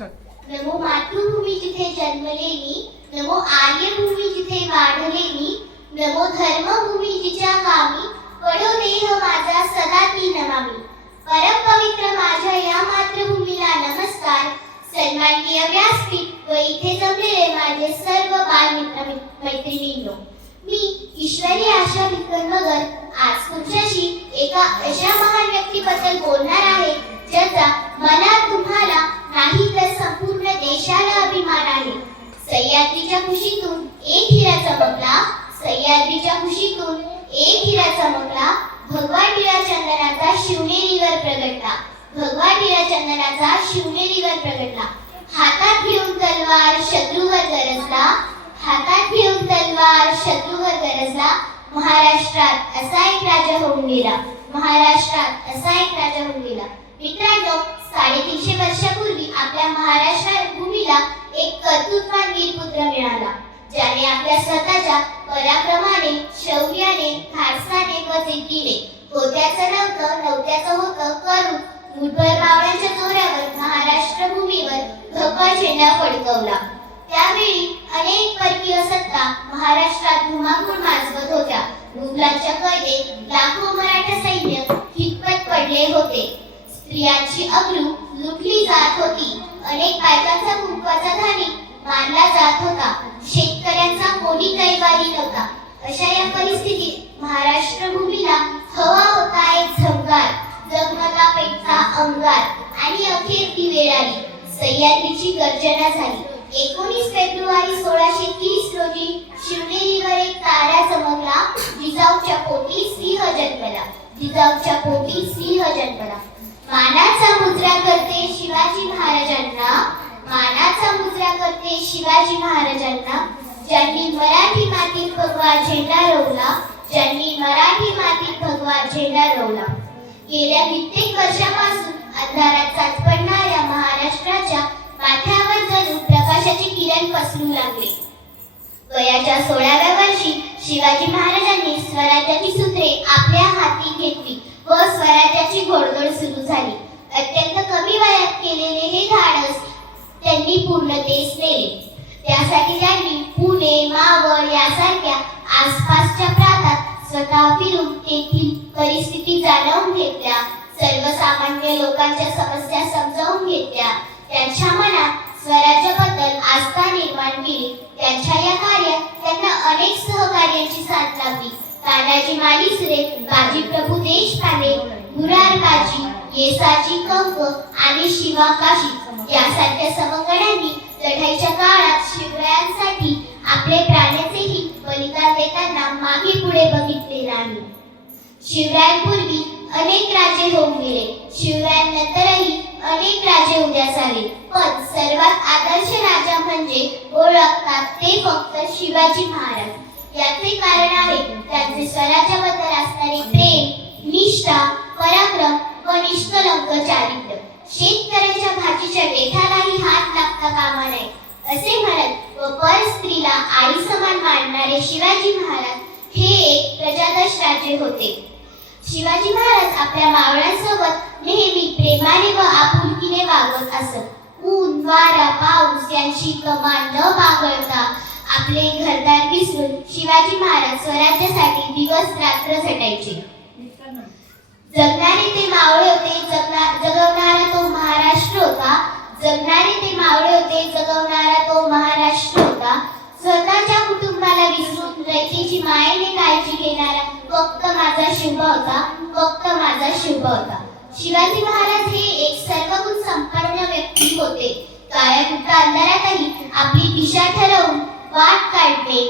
नमो मातृभूमी जिथे जन्मलेली नमो आर्यभूमी जिथे वाढलेली नमो धर्मभूमी जिच्या कामी पडो देह माझा सदा ती नमामी. परम पवित्र माझ्या या मातृभूमीला नमस्कार. सन्माननीय व्यासपीठ व इथे जमलेले माझे सर्व बालमित्र मैत्रिणींनो मी ईश्वरी आशा विक्रमनगर आज तुमच्याशी एका अशा महान व्यक्तीबद्दल बोलणार आहे ज्याचा मनात तुम्हाला नाही तर संपूर्ण देशाला अभिमान आहे सह्याद्रीच्या खुशीतून एक हिरा चमकला सह्याद्रीच्या खुशीतून एक हिरा चमकला भगवान टिळा चंदनाचा शिवनेरीवर प्रगटला. भगवान टिळा चंदनाचा शिवनेरीवर प्रगटला. हातात घेऊन तलवार शत्रूवर गरजला. हातात घेऊन तलवार शत्रूवर गरजला. महाराष्ट्रात असा एक राजा होऊन गेला. महाराष्ट्रात असा एक राजा होऊन गेला. मित्रांनो साडेतीनशे वर्षापूर्वी आपल्या महाराष्ट्र भूमीला एक कर्तृत्वान वीर पुत्र मिळाला ज्याने आपल्या स्वतःच्या पराक्रमाने शौर्याने धाडसाने व जिद्दीने होत्याचं नव्हतं नव्हत्याचं होतं करून मुठभर मावळ्यांच्या जोरावर महाराष्ट्र भूमीवर भगवा झेंडा फडकवला. त्यावेळी अनेक परकीय सत्ता महाराष्ट्रात धुमाकूळ माजवत होत्या. मुघलांच्या कैदेत लाखो मराठा सैन्य हितपत पडले होते. स्त्रियांची अब्रू लुटली जात होती. अनेक बायकांचा कुंकवाचा धानी मानला जात होता. शेतकऱ्यांचा कोणी कैवारी नव्हता. अशा या परिस्थितीत महाराष्ट्र भूमीला हवा होता एक झंगार जगमगा पेटचा अंगार आणि अखेर ती वेळ आली सह्याद्रीची गर्जना झाली. एकोणीस फेब्रुवारी सोळाशे तीस रोजी शिवनेरीवर एक तारा चमकला. जिजाऊच्या पोटी सिंह जन्मला जिजाऊच्या पोटी सिंह जन्मला मुजरा करते शिवाजी महाराजांना. मानाचा मुजरा करते शिवाजी महाराजांना. ज्यांनी मराठी मातीत भगवा झेंडा रोवला ज्यांनी मराठी मातीत भगवा झेंडा रोवला. गेल्या कित्येक वर्षापासून अंधारात चाचपडणाऱ्या महाराष्ट्राच्या माथ्यावर जणू प्रकाशाची किरण पसरू लागले. वयाच्या सोळाव्या वर्षी शिवाजी महाराजांनी स्वराज्याची सूत्रे आपल्या हाती घेतली व स्वराज्याची घोडदौड सुरू झाली अत्यंत कमी वयात केलेले हे धाडस त्यांनी पूर्णतेस नेले त्यासाठी त्यांनी पुणे मावळ यासारख्या आसपासच्या प्रांतात स्वतः फिरून तेथील परिस्थिती जाणवून घेतल्या. सर्वसामान्य लोकांच्या समस्या समजावून घेतल्या. त्यांच्या मनात स्वराज्याबद्दल आस्था निर्माण केली. त्यांच्या या कार्यात त्यांना अनेक सहकार्यांची साथ लाभली. तानाजी मालिसरे बाजी प्रभू देशपांडे मुरार बाजी येसाजी कंक आणि शिवा काशी यासारख्या सवंगड्यांनी लढाईच्या काळात शिवरायांसाठी आपले प्राण्याचेही बलिदान देताना मागे पुढे बघितले नाही शिवरायांपूर्वी अनेक राजे होऊन गेले. शिवरायांनंतरही अनेक राजे उद्यास आले पण सर्वात आदर्श राजा म्हणजे ओळखतात ते फक्त शिवाजी महाराज. याचे कारण आहे त्यांचे स्वराज्याबद्दल असणारे प्रेम निष्ठा पराक्रम व निष्कलंक चारित्र्य. शेतकऱ्याच्या भाजीच्या देठालाही हात लागता कामा नये. असे म्हणत व पर स्त्रीला आई मांडणारे शिवाजी महाराज हे एक प्रजादश राजे होते. शिवाजी महाराज आपल्या मावळ्यांसोबत नेहमी प्रेमाने व आपुलकीने वागत असत. ऊन वारा पाऊस यांची कमान न बागळता आपले घरदार विसरून शिवाजी महाराज स्वराज्यासाठी दिवस रात्र झटायचे जगणारे ते मावळे होते जगवणारा तो महाराष्ट्र होता. जगणारे ते मावळे होते जगवणारा तो महाराष्ट्र होता. स्वतःच्या कुटुंबाला विसरून रयतेची मायेने काळजी घेणारा फक्त माझा शिवबा होता फक्त माझा शिवबा होता. शिवाजी महाराज हे एक सर्वगुण संपन्न व्यक्ती होते. काळ्या अंधारातही आपली दिशा ठरवून वाट काढणे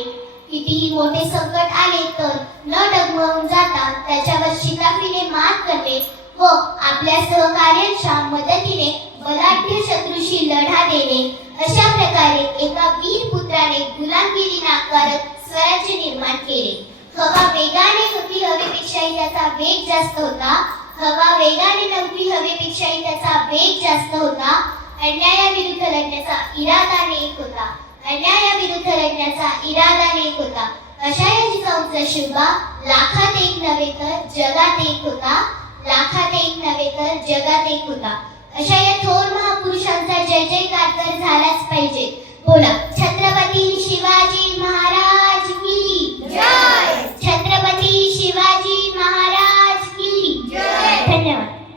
कितीही मोठे संकट आले तर न डगमळून जाता त्याच्यावर शिताफीने मात करणे व आपल्या सहकार्यांच्या मदतीने बलाढ्य शत्रूशी लढा देणे. अशा प्रकारे एका परत स्वराज्य निर्माण केले. हवा वेगाने होती हवेपेक्षाही त्याचा वेग जास्त होता. हवा वेगाने नव्हती हवेपेक्षाही त्याचा वेग जास्त होता. अन्यायाविरुद्ध लढण्याचा इरादा नेक होता. अन्यायाविरुद्ध लढण्याचा इरादा नेक होता. अशा या जिजाऊंचा शिवबा लाखात एक नव्हे तर जगात एक होता. लाखात एक नव्हे तर जगात एक होता. अशा या थोर महापुरुषांचा जय जयकार तर झालाच पाहिजे.